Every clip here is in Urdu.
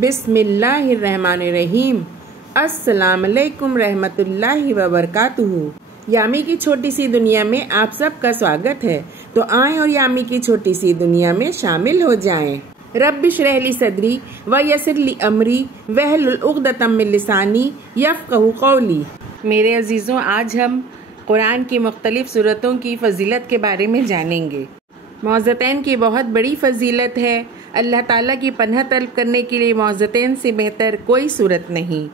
بسم اللہ الرحمن الرحیم۔ السلام علیکم رحمۃ اللہ وبرکاتہ۔ یامی کی چھوٹی سی دنیا میں آپ سب کا سواگت ہے، تو آئیں اور یامی کی چھوٹی سی دنیا میں شامل ہو جائیں۔ رب اشرح لی صدری ویسر لی امری واحلل عقدۃ من لسانی یفقہوا قولی۔ میرے عزیزوں، آج ہم قرآن کی مختلف سورتوں کی فضیلت کے بارے میں جانیں گے۔ معوذتین کی بہت بڑی فضیلت ہے۔ اللہ تعالیٰ کی پناہ طلب کرنے کے لیے معوذتین سے بہتر کوئی صورت نہیں۔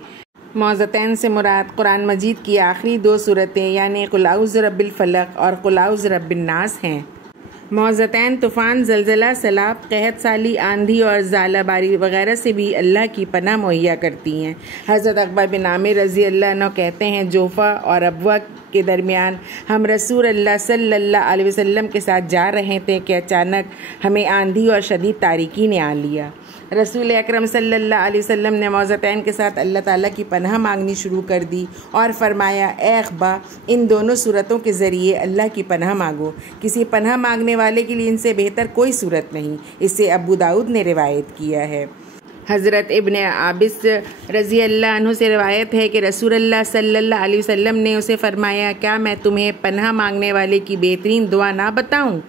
معوذتین سے مراد قرآن مجید کی آخری دو صورتیں یعنی قل اعوذ برب الفلق اور قل اعوذ برب الناس ہیں۔ معوذتین طوفان، زلزلہ، سیلاب، قحط سالی، آندھی اور ژالہ باری وغیرہ سے بھی اللہ کی پناہ مہیا کرتی ہیں۔ حضرت عقبہ بن عامر رضی اللہ عنہ کہتے ہیں، جوفا اور ابوا کے درمیان ہم رسول اللہ صلی اللہ علیہ وسلم کے ساتھ جا رہے تھے کہ اچانک ہمیں آندھی اور شدید تاریکی نے آ لیا۔ رسول اکرم صلی اللہ علیہ وسلم نے معوذتین کے ساتھ اللہ تعالیٰ کی پناہ مانگنی شروع کر دی اور فرمایا، اے اقبا، ان دونوں صورتوں کے ذریعے اللہ کی پناہ مانگو۔ کسی پناہ مانگنے والے کے لیے ان سے بہتر کوئی صورت نہیں۔ اسے ابو داؤد نے روایت کیا ہے۔ حضرت ابن عباس رضی اللہ عنہ سے روایت ہے کہ رسول اللہ صلی اللہ علیہ وسلم نے اسے فرمایا، کیا میں تمہیں پناہ مانگنے والے کی بہترین دعا نہ بتاؤں؟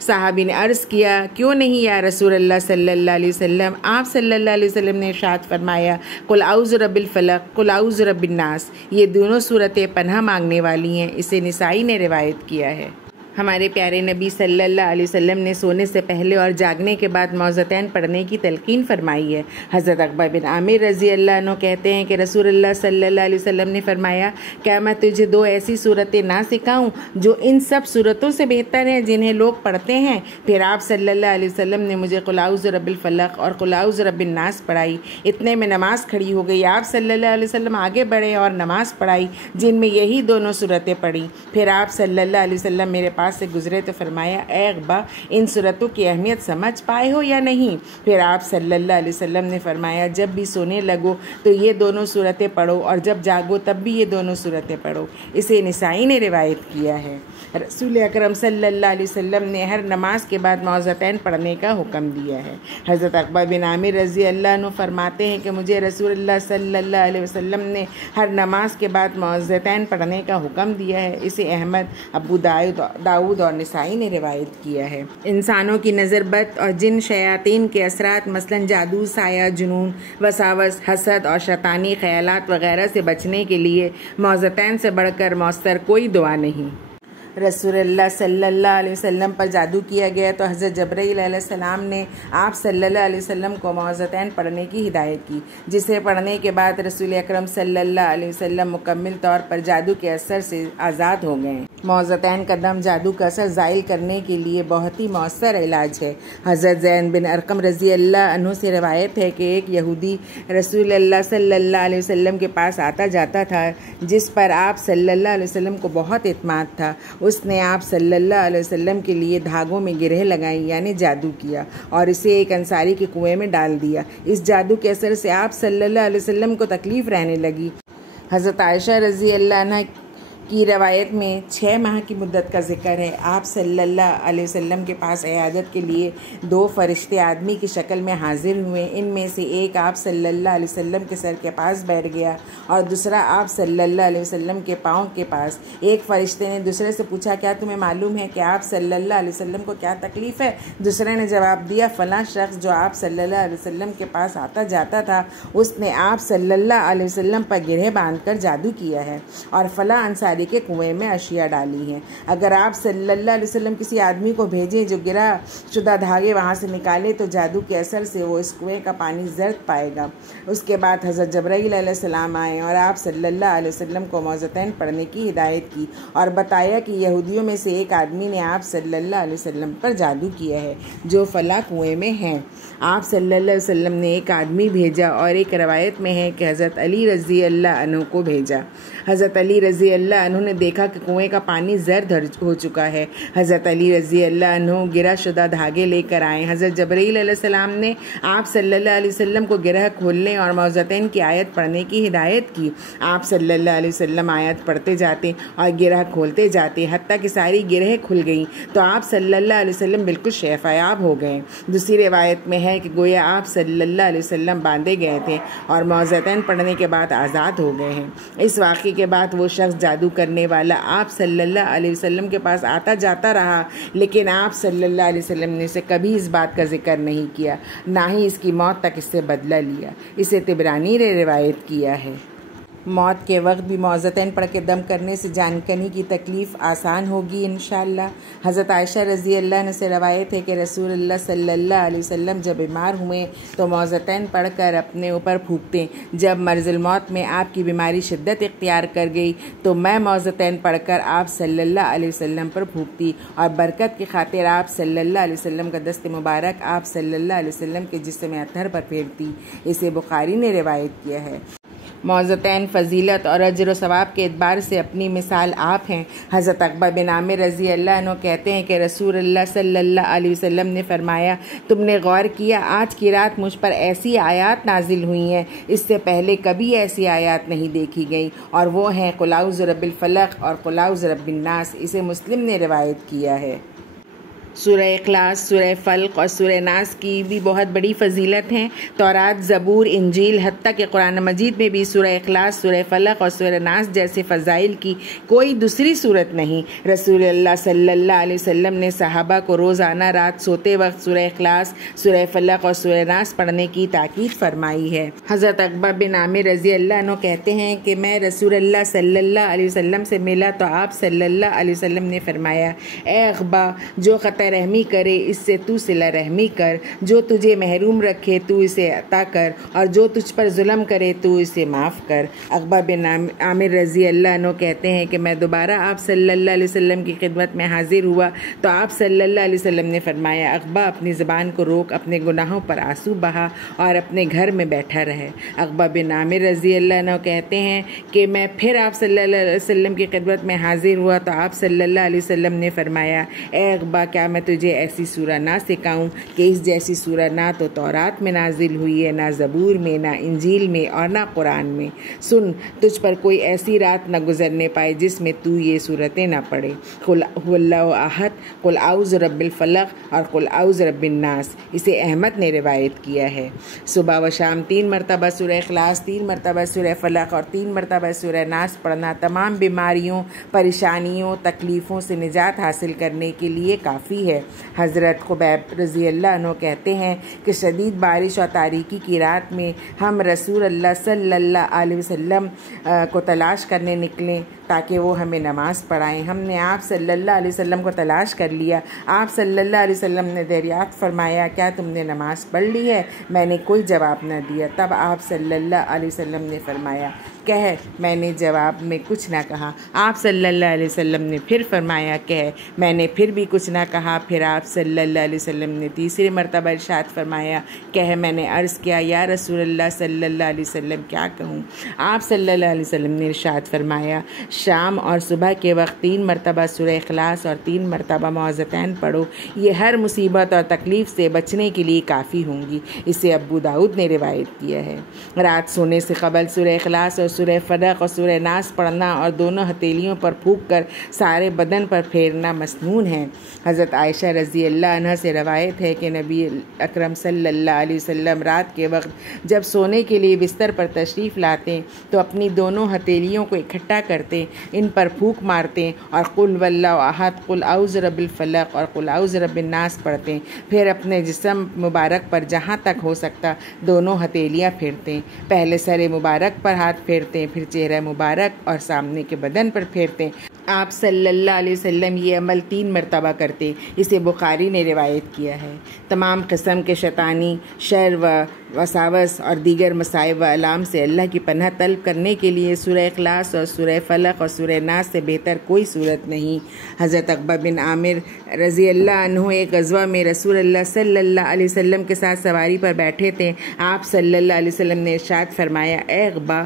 صحابی نے عرض کیا، کیوں نہیں یا رسول اللہ صلی اللہ علیہ وسلم؟ آپ صلی اللہ علیہ وسلم نے ارشاد فرمایا، قل اعوذ برب الفلق، قل اعوذ برب الناس۔ یہ دونوں صورتیں پناہ مانگنے والی ہیں۔ اسے نسائی نے روایت کیا ہے۔ ہمارے پیارے نبی صلی اللہ علیہ وسلم نے سونے سے پہلے اور جاگنے کے بعد معوذتین پڑھنے کی تلقین فرمائی ہے۔ حضرت عقبہ بن عامر رضی اللہ عنہ کہتے ہیں کہ رسول اللہ صلی اللہ علیہ وسلم نے فرمایا، کیا میں تجھے دو ایسی صورتیں نہ سکھاؤں جو ان سب صورتوں سے بہتر ہیں جنہیں لوگ پڑھتے ہیں؟ پھر آپ صلی اللہ علیہ وسلم نے مجھے قل اعوذ برب الفلق اور قل اعوذ برب الناس پڑھائی۔ اتنے میں نماز کھڑی ہو گئی۔ آپ صلی اللہ علیہ وسلم آگے بڑھے اور نماز پڑھائی جن میں یہی دونوں صورتیں پڑھی۔ پھر آپ صلی اللہ علیہ وسلم میرے پاس سے گزرے تو فرمایا، اے اقبا، ان صورتوں کی اہمیت سمجھ پائے ہو یا نہیں؟ پھر آپ صلی اللہ علیہ وسلم نے فرمایا، جب بھی سونے لگو تو یہ دونوں صورتیں پڑھو اور جب جاگو تب بھی یہ دونوں صورتیں پڑھو۔ اسے نسائی نے روایت کیا ہے۔ رسول اکرم صلی اللہ علیہ وسلم نے ہر نماز کے بعد معوذتین پڑھنے کا حکم دیا ہے۔ حضرت عقبہ بن عامر رضی اللہ عنہ فرماتے ہیں کہ مجھے رسول اللہ صلی اللہ علیہ وسلم نے ہر نماز کے بعد معوذتین پڑھنے کا حکم دیا ہے۔ اسے احمد، ابو داؤد اور نسائی نے روایت کیا ہے۔ انسانوں کی نظر بد اور جن شیاطین کے اثرات مثلاً جادو، سایہ، جنون، وساوس، حسد اور شیطانی خیالات وغیرہ سے بچنے کے لیے معوذتین سے بڑھ کر مؤثر کوئی دعا نہیں۔ رسول اللہ صلی اللہ علیہ وسلم پر جادو کیا گیا تو حضرت جبرائیل علیہ السلام نے آپ صلی اللہ علیہ وسلم کو معوذتین پڑھنے کی ہدایت کی، جسے پڑھنے کے بعد رسول اکرم صلی اللہ علیہ وسلم مکمل طور پر جادو کے اثر سے آزاد ہو گئے۔ معوذتین کا دم جادو کا اثر زائل کرنے کے لیے بہت ہی مؤثر علاج ہے۔ حضرت زید بن ارقم رضی اللہ عنہ سے روایت ہے کہ ایک یہودی رسول اللہ صلی اللہ علیہ وسلم کے پاس آتا جاتا تھا، جس پر آپ صلی اللہ علیہ وسلم کو بہت اعتماد تھا۔ اس نے آپ صلی اللہ علیہ وسلم کے لیے دھاگوں میں گرہ لگائیں یعنی جادو کیا اور اسے ایک انصاری کے کنویں میں ڈال دیا۔ اس جادو کے اثر سے آپ صلی اللہ علیہ وسلم کو تکلیف رہنے لگی۔ حضرت عائشہ رضی اللہ عنہ کی روایت میں 6 ماہ کی مدت کا ذکر ہے۔ آپ صلی اللہ علیہ وسلم کے پاس عیادت کے لیے 2 فرشتے آدمی کی شکل میں حاضر ہوئے۔ ان میں سے ایک آپ صلی اللہ علیہ وسلم کے سر کے پاس بیٹھ گیا اور دوسرا آپ صلی اللہ علیہ وسلم کے پاؤں کے پاس۔ ایک فرشتے نے دوسرے سے پوچھا، کیا تمہیں معلوم ہے کہ آپ صلی اللہ علیہ وسلم کو کیا تکلیف ہے؟ دوسرے نے جواب دیا، فلاں شخص جو آپ صلی اللہ علیہ وسلم کے پاس آتا جاتا تھا، اس نے آپ صلی اللہ علیہ وسلم پر گرہ باندھ کر جادو کیا ہے اور فلاں انصاری کے کنویں میں اشیاء ڈالی ہیں۔ اگر آپ صلی اللہ علیہ وسلم کسی آدمی کو بھیجیں جو گرہ شدہ دھاگے وہاں سے نکالے تو جادو کے اثر سے وہ اس کنویں کا پانی زرد پائے گا۔ اس کے بعد حضرت جبرائیل علیہ السلام آئے اور آپ صلی اللہ علیہ وسلم کو معوذتین پڑھنے کی ہدایت کی اور بتایا کہ یہودیوں میں سے ایک آدمی نے آپ صلی اللہ علیہ وسلم پر جادو کیا ہے جو فلاں کنویں میں ہیں۔ آپ صلی اللہ علیہ وسلم نے ایک آدمی بھیجا اور ایک روایت میں ہے کہ حضرت علی رضی اللہ عنہ کو بھیجا۔ حضرت علی رضی اللہ عنہ نے دیکھا کہ کنویں کا پانی زرد ہو چکا ہے۔ حضرت علی رضی اللہ عنہ گرہ شدہ دھاگے لے کر آئے۔ حضرت جبرائیل علیہ السلام نے آپ صلی اللہ علیہ وسلم کو گرہ کھولنے اور معوذتین کی آیت پڑھنے کی ہدایت کی۔ آپ صلی اللہ علیہ وسلم آیت پڑھتے جاتے اور گرہ کھولتے جاتے، حتیٰ کہ ساری گرہیں کھل گئیں تو آپ صلی اللہ علیہ وسلم بالکل شفا یاب ہو گئے۔ دوسری روایت میں ہے کہ گویا آپ صلی اللہ علیہ وسلم باندھے گئے تھے اور معوذتین پڑھنے کے بعد آزاد ہو گئے ہیں۔ اس واقعے کے بعد وہ شخص جادو کرنے والا آپ صلی اللہ علیہ وسلم کے پاس آتا جاتا رہا، لیکن آپ صلی اللہ علیہ وسلم نے اسے کبھی اس بات کا ذکر نہیں کیا، نہ ہی اس کی موت تک اس سے بدلہ لیا۔ اسے طبرانی نے روایت کیا ہے۔ موت کے وقت بھی معوذتین پڑھ کے دم کرنے سے جان کنی کی تکلیف آسان ہوگی انشاءاللہ۔ حضرت عائشہ رضی اللہ عنہ سے روایت ہے کہ رسول اللہ صلی اللہ علیہ وسلم جب بیمار ہوئے تو معوذتین پڑھ کر اپنے اوپر پھونکتے۔ جب مرض الموت میں آپ کی بیماری شدت اختیار کر گئی تو میں معوذتین پڑھ کر آپ صلی اللہ علیہ وسلم پر پھونکتی اور برکت کی خاطر آپ صلی اللہ علیہ وسلم کا دست مبارک آپ صلی اللہ علیہ وسلم کے جسم اطہر پر پھیرتی۔ اسے بخاری نے روایت کیا ہے۔ معوذتین فضیلت اور اجر و ثواب کے اعتبار سے اپنی مثال آپ ہیں۔ حضرت عقبہ بن عامر رضی اللہ عنہ کہتے ہیں کہ رسول اللہ صلی اللہ علیہ وسلم نے فرمایا، تم نے غور کیا آج کی رات مجھ پر ایسی آیات نازل ہوئی ہیں، اس سے پہلے کبھی ایسی آیات نہیں دیکھی گئی، اور وہ ہیں قل اعوذ برب الفلق اور قل اعوذ برب الناس۔ اسے مسلم نے روایت کیا ہے۔ سورہ اخلاص، سورہ فلق اور سورہ ناس کی بھی بہت بڑی فضیلت ہیں۔ تورات، زبور، انجیل، حتیٰ کہ قرآن مجید میں بھی سورہ اخلاص، سورہ فلق اور سورہ ناس جیسے فضائل کی کوئی دوسری صورت نہیں۔ رسول اللہ صلی اللہ علیہ وسلم نے صحابہ کو روزانہ رات سوتے وقت سورہ اخلاص، سورہ فلق اور سورہ ناس پڑھنے کی تاکید فرمائی ہے۔ حضرت عقبہ بن عامر رضی اللہ عنہ کہتے ہیں کہ میں رسول اللہ صلی اللہ علیہ وسلم سے ملا تو آپ صلی اللہ علیہ وسلم نے فرمایا، اے عقبہ، جو قطع رحمی کرے اس سے تو صلہ رحمی کر، جو تجھے محروم رکھے تو اسے عطا کر، اور جو تجھ پر ظلم کرے تو اسے معاف کر۔ عقبہ بن عامر رضی اللہ عنہ کہتے ہیں کہ میں دوبارہ آپ صلی اللہ علیہ وسلم کی خدمت میں حاضر ہوا تو آپ صلی اللہ علیہ وسلم نے فرمایا، عقبہ اپنی زبان کو روک، اپنے گناہوں پر آنسو بہا اور اپنے گھر میں بیٹھا رہے۔ عقبہ بن عامر رضی اللہ عنہ کہتے ہیں کہ میں پھر آپ صلی اللہ علیہ وسلم کی خدمت میں حاضر ہوا تو آپ صلی اللہ علیہ وسلم نے فرمایا، اے عقبہ، کیا میں تجھے ایسی سورہ نہ سکھاؤں کہ اس جیسی سورہ نہ تو تورات میں نازل ہوئی ہے، نہ زبور میں، نہ انجیل میں اور نہ قرآن میں۔ سن، تجھ پر کوئی ایسی رات نہ گزرنے پائے جس میں تو یہ صورتیں نہ پڑھے، قل هو اللہ احد، قل اعوذ برب الفلق اور قل اعوذ برب الناس۔ اسے احمد نے روایت کیا ہے۔ صبح و شام 3 مرتبہ سورہ اخلاص، 3 مرتبہ سورہ فلق اور 3 مرتبہ سورہ ناس پڑھنا تمام بیماریوں، پریشانیوں، تکلیفوں سے نجات حاصل کرنے کے لیے کافی ہے۔ حضرت خبیب رضی اللہ عنہ کہتے ہیں کہ شدید بارش اور تاریکی کی رات میں ہم رسول اللہ صلی اللہ علیہ وسلم کو تلاش کرنے نکلیں تاکہ وہ ہمیں نماز پڑھائیں۔ ہم نے آپ صلی اللہ علیہ وسلم کو تلاش کر لیا۔ آپ صلی اللہ علیہ وسلم نے دریافت فرمایا، کیا تم نے نماز پڑھ لی ہے؟ میں نے کوئی جواب نہ دیا۔ تب آپ صلی اللہ علیہ وسلم نے فرمایا، کہہ، میں نے جواب میں کچھ نہ کہا۔ آپ صلی اللہ علیہ وسلم نے پھر فرمایا، کہہ، میں نے پھر بھی کچھ نہ کہا۔ پھر آپ صلی اللہ علیہ وسلم نے تیسری مرتبہ ارشاد فرمایا، کہہ، میں نے عرض کیا، یا رسول اللہ صلی اللہ علیہ وسلم، کیا کہوں؟ آپ صلی اللہ علیہ وسلم نے ارشاد فرمایا، شام اور صبح کے وقت 3 مرتبہ سورہ اخلاص اور 3 مرتبہ معوذتین پڑھو، یہ ہر مصیبت اور تکلیف سے بچنے کے لیے کافی ہوں گی۔ اسے ابو داؤد نے روایت کیا ہے۔ رات سونے سے قبل سورہ اخلاص اور سورہ فلق اور سورہ ناس پڑھنا اور دونوں ہتھیلیوں پر پھونک کر سارے بدن پر پھیرنا مسنون ہے۔ حضرت عائشہ رضی اللہ عنہ سے روایت ہے کہ نبی اکرم صلی اللہ علیہ وسلم رات کے وقت جب سونے کے لیے بستر پر تشریف لاتے تو اپنی دونوں ہتھیلیوں کو اکٹھا کرتے، ان پر پھونک مارتے اور قل واللہ احد، قل اعوذ برب الفلق اور قل اعوذ برب الناس پڑھتے، پھر اپنے جسم مبارک پر جہاں تک ہو سکتا دونوں ہتھیلیاں پھیرتے، پہلے سر مبارک پر ہاتھ پھیرتے، پھر چہرہ مبارک اور سامنے کے بدن پر پھیرتے۔ آپ صلی اللہ علیہ وسلم یہ عمل 3 مرتبہ کرتے۔ اسے بخاری نے روایت کیا ہے۔ تمام قسم کے شیطانی شر و وساوس اور دیگر مصائب و علام سے اللہ کی پناہ طلب کرنے کے لیے سورہ اخلاص اور سورہ فلق اور سورہ ناس سے بہتر کوئی صورت نہیں۔ حضرت عقبہ بن عامر رضی اللہ عنہ ایک غزوہ میں رسول اللہ صلی اللہ علیہ وسلم کے ساتھ سواری پر بیٹھے تھے۔ آپ صلی اللہ علیہ وسلم نے ارشاد فرمایا، اے عقبہ،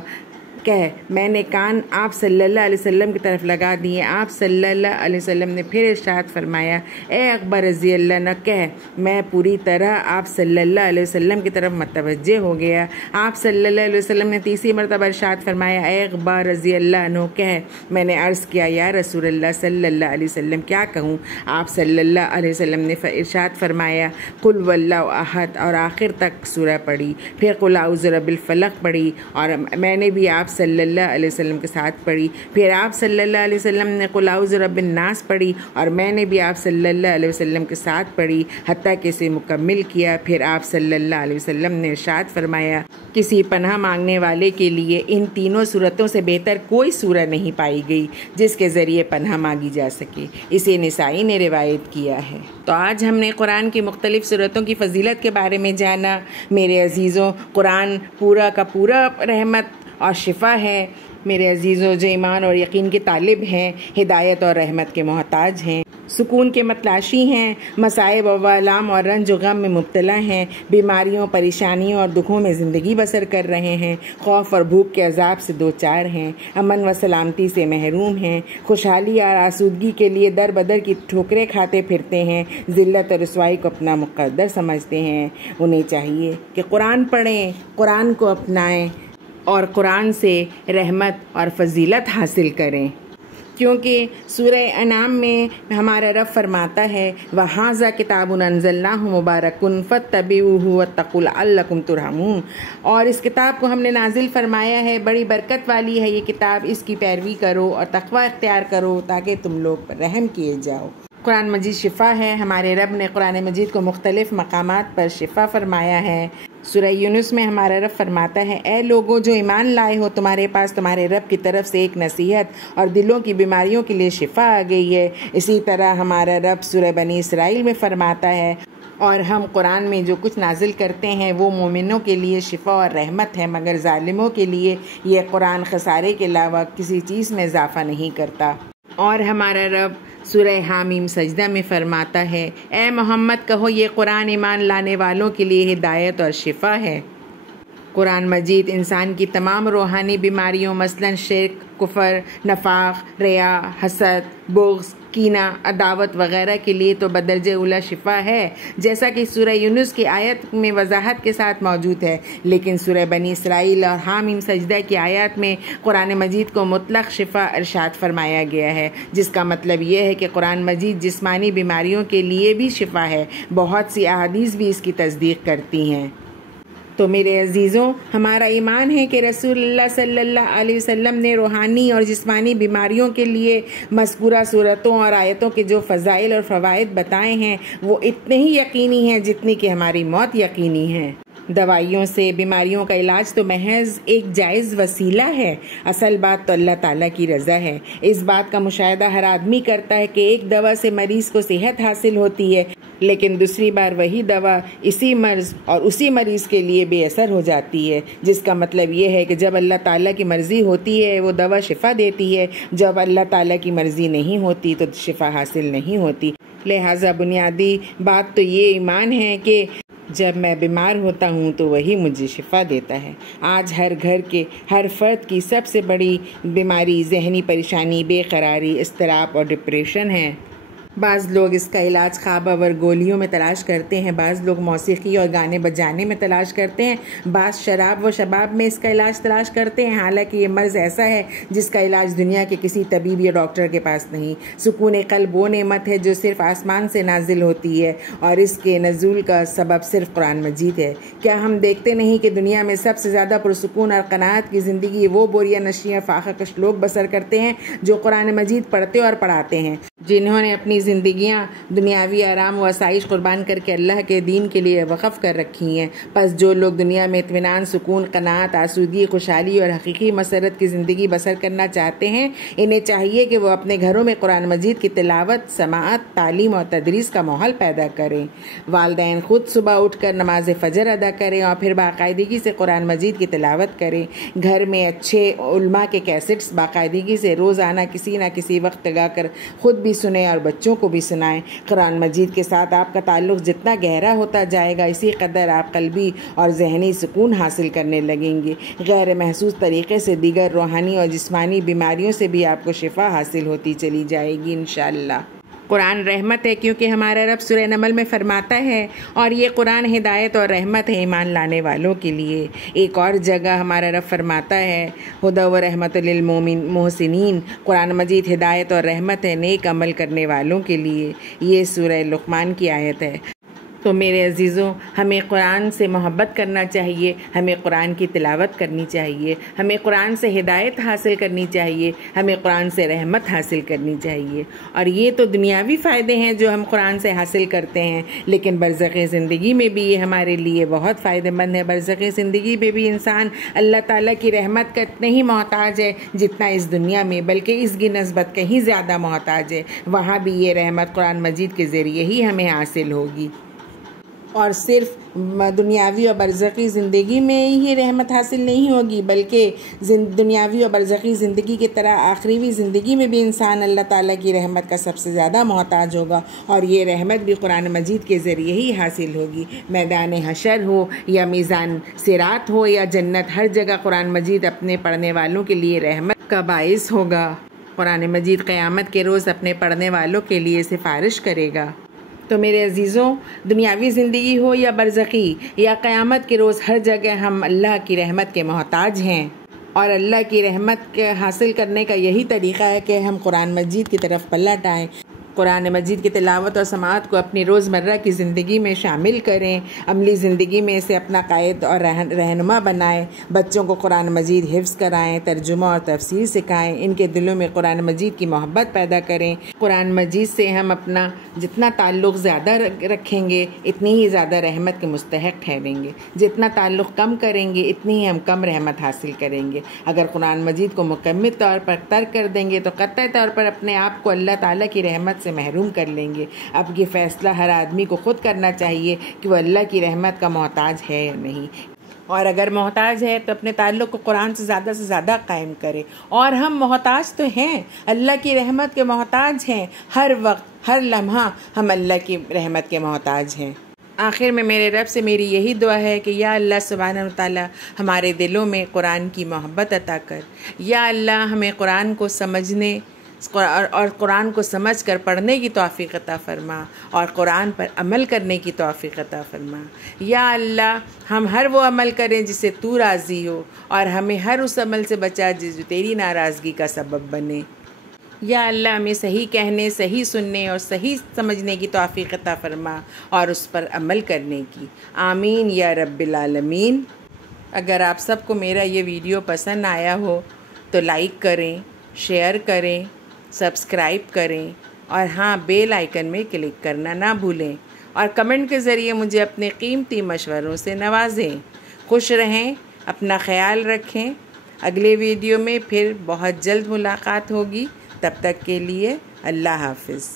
کہہ میں نے کان آپ صلی اللہ علیہ وسلم کی طرف لگا دیے۔ آپ صلی اللہ علیہ وسلم نے پھر ارشاد فرمایا اے اکبر رضی اللہ عنہ کہہ میں پوری طرح آپ صلی اللہ علیہ وسلم کی طرف متوجہ ہو گیا۔ آپ صلی اللہ علیہ وسلم نے تیسری مرتبہ ارشاد فرمایا اے اکبر رضی اللہ عنہ کہہ میں نے عرض کیا یا رسول اللہ صلی اللہ علیہ وسلم کیا کہوں؟ آپ صلی اللہ علیہ وسلم نے ارشاد فرمایا قل واللہ احد اور آخر تک سورہ پڑھی، پھر قل اعوذ برب الفلق پڑھی اور میں نے بھی آپ صلی اللہ علیہ وسلم کے ساتھ پڑھی، پھر آپ صلی اللہ علیہ وسلم نے قل اعوذ برب الناس پڑھی اور میں نے بھی آپ صلی اللہ علیہ وسلم کے ساتھ پڑھی حتیٰ کہ اسے مکمل کیا۔ پھر آپ صلی اللہ علیہ وسلم نے ارشاد فرمایا کسی پناہ مانگنے والے کے لیے ان تینوں صورتوں سے بہتر کوئی سورہ نہیں پائی گئی جس کے ذریعے پناہ مانگی جا سکے۔ اسے نسائی نے روایت کیا ہے۔ تو آج ہم نے قرآن کی مختلف صورتوں کی فضیلت کے بارے میں جانا۔ میرے عزیزوں، قرآن پورا کا پورا رحمت اور شفا ہے۔ میرے عزیزوں جو ایمان اور یقین کے طالب ہیں، ہدایت اور رحمت کے محتاج ہیں، سکون کے متلاشی ہیں، مصائب و آلام اور رنج و غم میں مبتلا ہیں، بیماریوں پریشانیوں اور دکھوں میں زندگی بسر کر رہے ہیں، خوف اور بھوک کے عذاب سے دوچار ہیں، امن و سلامتی سے محروم ہیں، خوشحالی اور آسودگی کے لیے در بدر کی ٹھوکریں کھاتے پھرتے ہیں، ذلت اور رسوائی کو اپنا مقدر سمجھتے ہیں۔ انہیں چاہیے کہ قرآن پڑھیں، قرآن کو اپنائیں اور قرآن سے رحمت اور فضیلت حاصل کریں، کیونکہ سورہ انعام میں ہمارا رب فرماتا ہے وَهَذَا كِتَابٌ أَنزَلْنَاهُ مُبَارَكٌ فَاتَّبِعُوهُ وَاتَّقُوا لَعَلَّكُمْ تُرْحَمُونَ، اور اس کتاب کو ہم نے نازل فرمایا ہے، بڑی برکت والی ہے یہ کتاب، اس کی پیروی کرو اور تقوی اختیار کرو تاکہ تم لوگ پر رحم کیے جاؤ۔ قرآن مجید شفا ہے۔ ہمارے رب نے قرآن مجید کو مختلف مقامات پر شفا فرمایا ہے۔ سورہ یونس میں ہمارا رب فرماتا ہے اے لوگوں جو ایمان لائے ہو تمہارے پاس تمہارے رب کی طرف سے ایک نصیحت اور دلوں کی بیماریوں کے لیے شفا آ گئی ہے۔ اسی طرح ہمارا رب سورہ بنی اسرائیل میں فرماتا ہے اور ہم قرآن میں جو کچھ نازل کرتے ہیں وہ مومنوں کے لیے شفا اور رحمت ہے، مگر ظالموں کے لیے یہ قرآن خسارے کے علاوہ کسی چیز میں اضافہ نہیں کرتا۔ اور ہمارا رب سورہ حامیم سجدہ میں فرماتا ہے اے محمد کہو یہ قرآن ایمان لانے والوں کے لیے ہدایت اور شفا ہے۔ قرآن مجید انسان کی تمام روحانی بیماریوں مثلاً شرک، کفر، نفاق، ریا، حسد، بغض، کینہ، عداوت وغیرہ کے لیے تو بدرجہ اولا شفا ہے، جیسا کہ سورہ یونس کی آیت میں وضاحت کے ساتھ موجود ہے، لیکن سورہ بنی اسرائیل اور حامیم سجدہ کی آیات میں قرآن مجید کو مطلق شفا ارشاد فرمایا گیا ہے، جس کا مطلب یہ ہے کہ قرآن مجید جسمانی بیماریوں کے لیے بھی شفا ہے۔ بہت سی احادیث بھی اس کی تصدیق کرتی ہیں۔ تو میرے عزیزوں، ہمارا ایمان ہے کہ رسول اللہ صلی اللہ علیہ وسلم نے روحانی اور جسمانی بیماریوں کے لیے مذکورہ صورتوں اور آیتوں کے جو فضائل اور فوائد بتائے ہیں وہ اتنے ہی یقینی ہیں جتنی کہ ہماری موت یقینی ہے۔ دوائیوں سے بیماریوں کا علاج تو محض ایک جائز وسیلہ ہے، اصل بات تو اللہ تعالیٰ کی رضا ہے۔ اس بات کا مشاہدہ ہر آدمی کرتا ہے کہ ایک دوا سے مریض کو صحت حاصل ہوتی ہے، لیکن دوسری بار وہی دوا اسی مرض اور اسی مریض کے لیے بے اثر ہو جاتی ہے، جس کا مطلب یہ ہے کہ جب اللہ تعالیٰ کی مرضی ہوتی ہے وہ دوا شفا دیتی ہے، جب اللہ تعالیٰ کی مرضی نہیں ہوتی تو شفا حاصل نہیں ہوتی۔ لہٰذا بنیادی بات تو یہ ایمان ہے کہ جب میں بیمار ہوتا ہوں تو وہی مجھے شفا دیتا ہے۔ آج ہر گھر کے ہر فرد کی سب سے بڑی بیماری ذہنی پریشانی، بے قراری، اضطراب اور ڈپریشن ہے۔ بعض لوگ اس کا علاج خواب آور گولیوں میں تلاش کرتے ہیں، بعض لوگ موسیقی اور گانے بجانے میں تلاش کرتے ہیں، بعض شراب و شباب میں اس کا علاج تلاش کرتے ہیں، حالانکہ یہ مرض ایسا ہے جس کا علاج دنیا کے کسی طبیب یا ڈاکٹر کے پاس نہیں۔ سکون قلب وہ نعمت ہے جو صرف آسمان سے نازل ہوتی ہے اور اس کے نزول کا سبب صرف قرآن مجید ہے۔ کیا ہم دیکھتے نہیں کہ دنیا میں سب سے زیادہ پرسکون اور قناعت کی زندگی وہ بوریا نشیں اور فاقہ کش لوگ بسر کرتے ہیں جو قرآن مجید پڑھتے اور پڑھاتے ہیں، جنہوں نے اپنی زندگیاں دنیاوی آرام و آسائش قربان کر کے اللہ کے دین کے لیے وقف کر رکھی ہیں۔ پس جو لوگ دنیا میں اطمینان، سکون، قناعت، آسودگی، خوشحالی اور حقیقی مسرت کی زندگی بسر کرنا چاہتے ہیں، انہیں چاہیے کہ وہ اپنے گھروں میں قرآن مجید کی تلاوت، سماعت، تعلیم اور تدریس کا ماحول پیدا کریں۔ والدین خود صبح اٹھ کر نماز فجر ادا کریں اور پھر باقاعدگی سے قرآن مجید کی تلاوت کریں۔ گھر میں اچھے علماء کے کیسٹس باقاعدگی سے روزانہ کسی نہ کسی وقت لگا کر خود بھی سنیں اور بچوں بچوں کو بھی سنائیں۔ قرآن مجید کے ساتھ آپ کا تعلق جتنا گہرا ہوتا جائے گا، اسی قدر آپ قلبی اور ذہنی سکون حاصل کرنے لگیں گے۔ غیر محسوس طریقے سے دیگر روحانی اور جسمانی بیماریوں سے بھی آپ کو شفا حاصل ہوتی چلی جائے گی انشاءاللہ۔ قرآن رحمت ہے، کیونکہ ہمارا رب سورہ نمل میں فرماتا ہے، اور یہ قرآن ہدایت اور رحمت ہے ایمان لانے والوں کے لیے۔ ایک اور جگہ ہمارا رب فرماتا ہے، ہدی و رحمت للمحسنین، قرآن مجید ہدایت اور رحمت ہے نیک عمل کرنے والوں کے لیے۔ یہ سورہ لقمان کی آیت ہے۔ تو میرے عزیزوں، ہمیں قرآن سے محبت کرنا چاہیے، ہمیں قرآن کی تلاوت کرنی چاہیے، ہمیں قرآن سے ہدایت حاصل کرنی چاہیے، ہمیں قرآن سے رحمت حاصل کرنی چاہیے۔ اور یہ تو دنیاوی فائدے ہیں جو ہم قرآن سے حاصل کرتے ہیں، لیکن برزخی زندگی میں بھی یہ ہمارے لیے بہت فائدہ مند ہے۔ برزخی زندگی میں بھی انسان اللہ تعالیٰ کی رحمت کا اتنا ہی محتاج ہے جتنا اس دنیا میں، بلکہ اس کی نسبت کہیں زیادہ محتاج ہے۔ وہاں بھی یہ رحمت قرآن مجید کے ذریعے ہی ہمیں حاصل ہوگی۔ اور صرف دنیاوی اور برزخی زندگی میں ہی رحمت حاصل نہیں ہوگی، بلکہ دنیاوی اور برزخی زندگی کی طرح آخروی زندگی میں بھی انسان اللہ تعالیٰ کی رحمت کا سب سے زیادہ محتاج ہوگا، اور یہ رحمت بھی قرآن مجید کے ذریعے ہی حاصل ہوگی۔ میدان حشر ہو یا میزان صراط ہو یا جنت، ہر جگہ قرآن مجید اپنے پڑھنے والوں کے لیے رحمت کا باعث ہوگا۔ قرآن مجید قیامت کے روز اپنے پڑھنے والوں کے لیے سفارش کرے گا۔ تو میرے عزیزوں، دنیاوی زندگی ہو یا برزخی یا قیامت کے روز، ہر جگہ ہم اللہ کی رحمت کے محتاج ہیں، اور اللہ کی رحمت کے حاصل کرنے کا یہی طریقہ ہے کہ ہم قرآن مجید کی طرف پلٹ آئیں، قرآن مجید کی تلاوت اور سماعت کو اپنی روزمرہ کی زندگی میں شامل کریں، عملی زندگی میں اسے اپنا قائد اور رہنما بنائیں، بچوں کو قرآن مجید حفظ کرائیں، ترجمہ اور تفسیر سکھائیں، ان کے دلوں میں قرآن مجید کی محبت پیدا کریں۔ قرآن مجید سے ہم اپنا جتنا تعلق زیادہ رکھیں گے، اتنی ہی زیادہ رحمت کے مستحق ٹھہریں گے۔ جتنا تعلق کم کریں گے، اتنی ہی ہم کم رحمت حاصل کریں گے۔ اگر قرآن مجید کو مکمل طور پر ترک کر دیں گے تو قطعی طور پر اپنے آپ کو اللہ تعالیٰ کی رحمت سے محروم کر لیں گے۔ اب یہ فیصلہ ہر آدمی کو خود کرنا چاہیے کہ وہ اللہ کی رحمت کا محتاج ہے یا نہیں، اور اگر محتاج ہے تو اپنے تعلق کو قرآن سے زیادہ قائم کرے۔ اور ہم محتاج تو ہیں، اللہ کی رحمت کے محتاج ہیں، ہر وقت ہر لمحہ ہم اللہ کی رحمت کے محتاج ہیں۔ آخر میں میرے رب سے میری یہی دعا ہے کہ یا اللہ سبحانہ و تعالیٰ ہمارے دلوں میں قرآن کی محبت عطا کر۔ یا اللہ ہمیں قرآن کو سمجھنے اور قرآن کو سمجھ کر پڑھنے کی توفیق عطا فرما، اور قرآن پر عمل کرنے کی توفیق عطا فرما۔ یا اللہ ہم ہر وہ عمل کریں جس سے تو راضی ہو، اور ہمیں ہر اس عمل سے بچا جو تیری ناراضگی کا سبب بنے۔ یا اللہ ہمیں صحیح کہنے، صحیح سننے اور صحیح سمجھنے کی توفیق عطا فرما، اور اس پر عمل کرنے کی۔ آمین یا رب العالمین۔ اگر آپ سب کو میرا یہ ویڈیو پسند آیا ہو تو لائک کریں، شیئر کریں، سبسکرائب کریں، اور ہاں بیل آئیکن میں کلک کرنا نہ بھولیں، اور کمنٹ کے ذریعے مجھے اپنے قیمتی مشوروں سے نوازیں۔ خوش رہیں، اپنا خیال رکھیں۔ اگلے ویڈیو میں پھر بہت جلد ملاقات ہوگی، تب تک کے لیے اللہ حافظ۔